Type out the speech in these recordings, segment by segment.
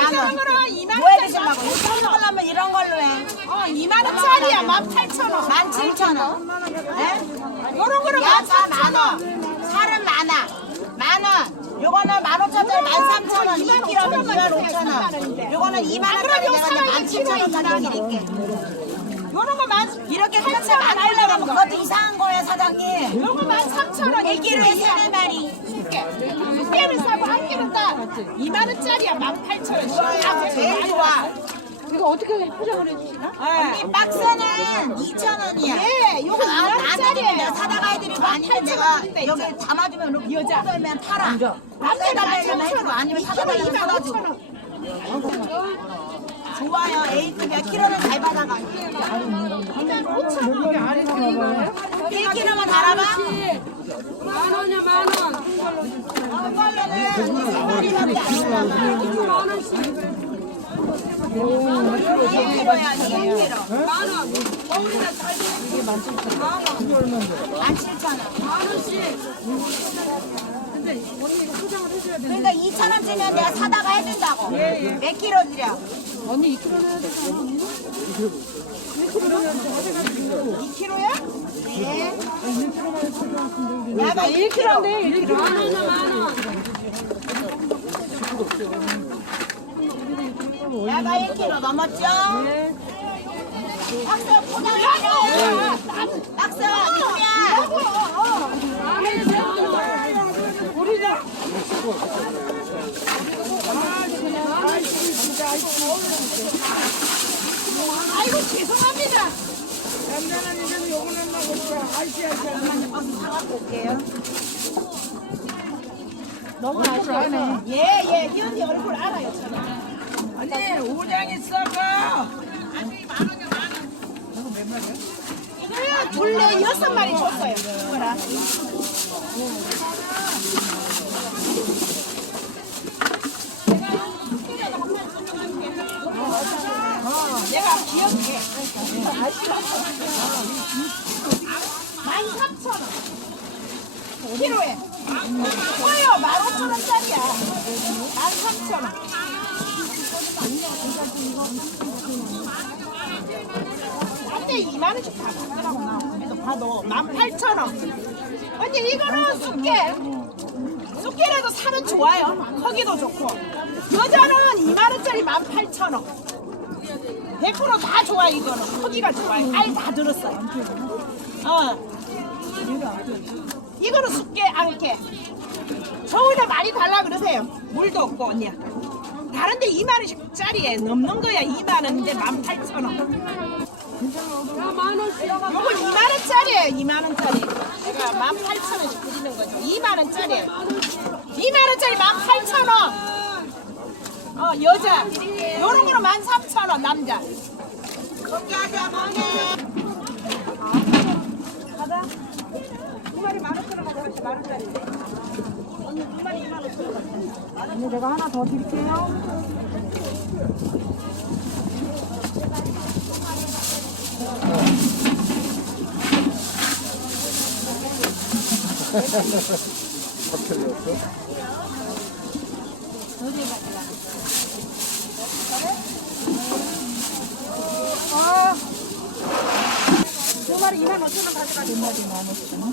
저런 거는 2만 뭐해 원짜리 드시려고? 이런 걸로 하면 이런 걸로 해. 어 2만 원짜리야 18,000원 17,000원. 네? 요런 거는 야자 만 13,000원 원. 살은 많아. 만 원. 요거는 15,000원짜리 13,000원. 2kg는 25,000원. 요거는 2만 원짜리 내가 이제 17,000원 드릴게. 요런 거 만 이렇게 끝에 안 올라가면 그것도 이상한 거예요, 사장님. 요거 13,000원 1kg에 세네 마리. 두 개를 사고 한 보다 2만 원짜리야 18,000원. 아, 제일 좋아. 이거 어떻게 포장을 해주시나? 언니 박스는 2천 원이야. 네, 요거 2만 원짜리예요. 사다가 애들이 많이면 내가 여기 담아주면 이렇게 여자. 떨면 팔아. 남자 달라면 해줘. 아니면 사다가 이거 사가지고. 좋아요. 에이트야 키로는 잘 받아가. 5천 원. 1kg만 달아봐. 만 원이야 만 원. 만 원씩. 만 원. 거기다 이게 만 칠천. 만 원. 만 칠천 원. 만 원씩. 근데 언니 포장을 해줘야 돼. 그러니까 2천 원 주면 내가 사다가 해준다고. 몇 킬로 드려? 언니 2kg 해야 되잖아. 2kg야? 네. 야가 1kg인데 1kg. 만 원이야 만 원. 야가 1kg 넘었죠? 박스 포장해줘. 박스 누구야? 아이고 죄송합니다. 너무 아쉬워서. 예예 희연이 얼굴 알아요 저는. 언니 우장 있어가. 이거야 둘레 여섯 마리 줬어요. 이거라 내가 기억해. 만 삼천 원. 키로에. 커요, 만 오천 원짜리야. 만 삼천 원. 근데 2만 원씩 다 받더라고 나. 그래도 봐도 18,000원. 언니 이거는 숙회. 숙회라도 살은 좋아요. 크기도 좋고. 여자는 2만 원짜리 18,000원. 100%다 좋아 이거는. 크기가 좋아요. 알다 들었어요. 어. 이거는 숙회 안게. 저기다 많이 달라 그러세요. 물도 없고 언니야. 다른데 2만 원씩 짜리에 넘는 거야 2만 원인데 18,000원. 야만 원씩. 요거 2만 원짜리예요, 2만 원짜리. 제가 18,000원씩 드리는 거죠. 2만 원짜리. 2만 원짜리 18,000원. 어, 여자. 요런 거는 13,000원, 남자. 소개하자 뭐해? 가자. 두 마리 15,000원 가져가시 만 원짜리. 언니 두 마리 2만 5,000원 가져가. 언니 제가 하나 더 드릴게요. 두 마리 2만 5,000원 가져가.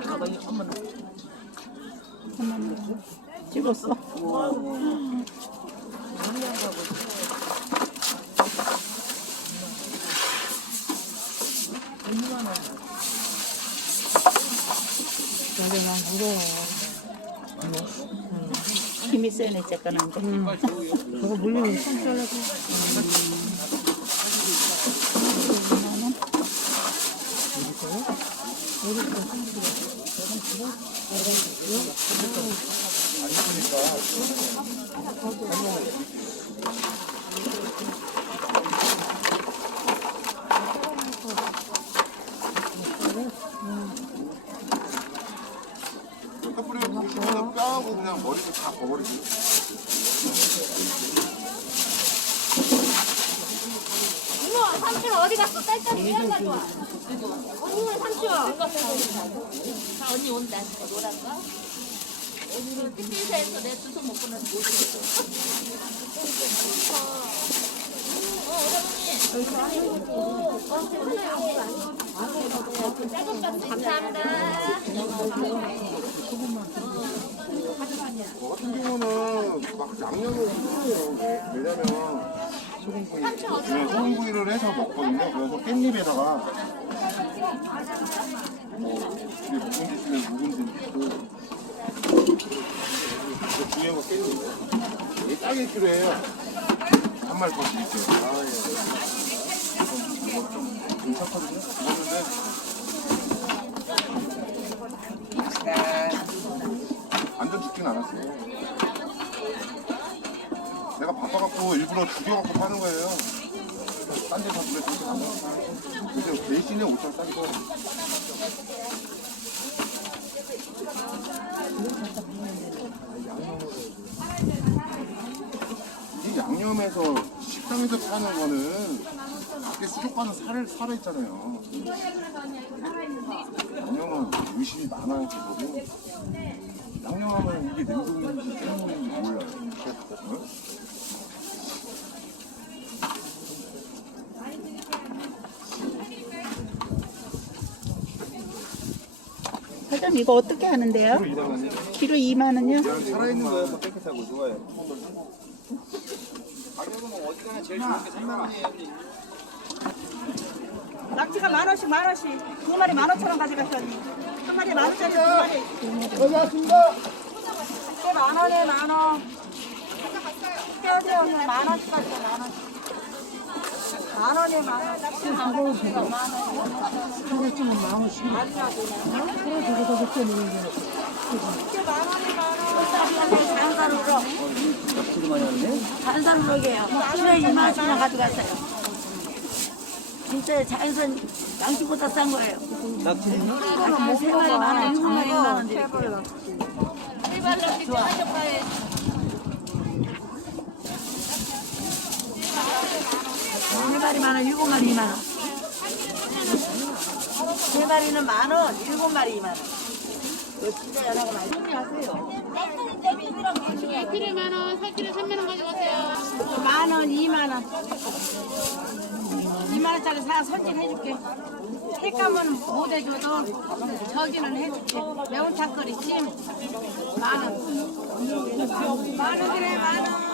두 마리 15,000원. 찍었어. 맞아, 난 무서워. 힘이 세네, 잠깐만. 저거 물리면 참 잘라서. 안 이쁘니까. 뼈 뿌리고 보시면 뼈하고 그냥 머리도 다 버버리고. 삼촌 어디 갔어? 딸딸이 왜 가지고 와? 언니 삼촌. 자 언니 온다. 노란가? 오늘은 TV에서 내 주소 못 보내서 못 감사합니다. 저 같은 경우는 막 양념을 해요. 왜냐면 소금구이, 네, 소금구이를 해서 먹거든요. 그래서 깻잎에다가 뭐 집에 묵은지 있으면 묵은지 넣고 중요한 거 깻잎. 이게 딱일 필요해요. 한 마리 더 드릴게요. 아, 예. 먹는데 완전 죽진 않았어요. 내가 바빠갖고 일부러 죽여갖고 파는 거예요. 딴 데서 물에 그렇게 안 먹어. 그래서 대신에 5천 싸게 서이 양념에서 식당에서 파는 거는 밖에 수족관은 살, 살아 있잖아요. 양념은 의심이 많아요, 그거고. 양념하면 이게 냉동인지 생물인지 몰라요. 어? 사장님 이거 어떻게 하는데요? 키로 2만 원요? 살아있는 거여서 깨끗하고 좋아요. 가격은 뭐 어디가나 제일 좋은 게 3만 원이에요. 낙지가 만 원씩 만 원씩 두 마리 만 원처럼 가져갔더니 한 마리 만 원짜리 두 마리 고맙습니다. 만 원에 만 원. 뼈죠 만 원짜리 만 원. 만 원에 만 원. 자연산으로게요. 키로에 2만 원씩이나 가져갔어요. 진짜 자연산 양식보다 싼 거예요. 낙지는요? 세 마리 만 원, 일곱 마리 만 원 드릴게요. 세 마리 만 원, 일곱 마리 2만 원. 세 마리는 만 원, 일곱 마리 2만 원. 이거 진짜 연하고 많이 키로에 만 원, 살 키로에 3만 원 가져가세요. 만 원, 이만 원. 이만 원짜리 사 손질 해줄게. 색감은 못 해줘도 저기는 해줄게. 매운탕 끓이 찜. 만 원. 만 원이래, 만 원.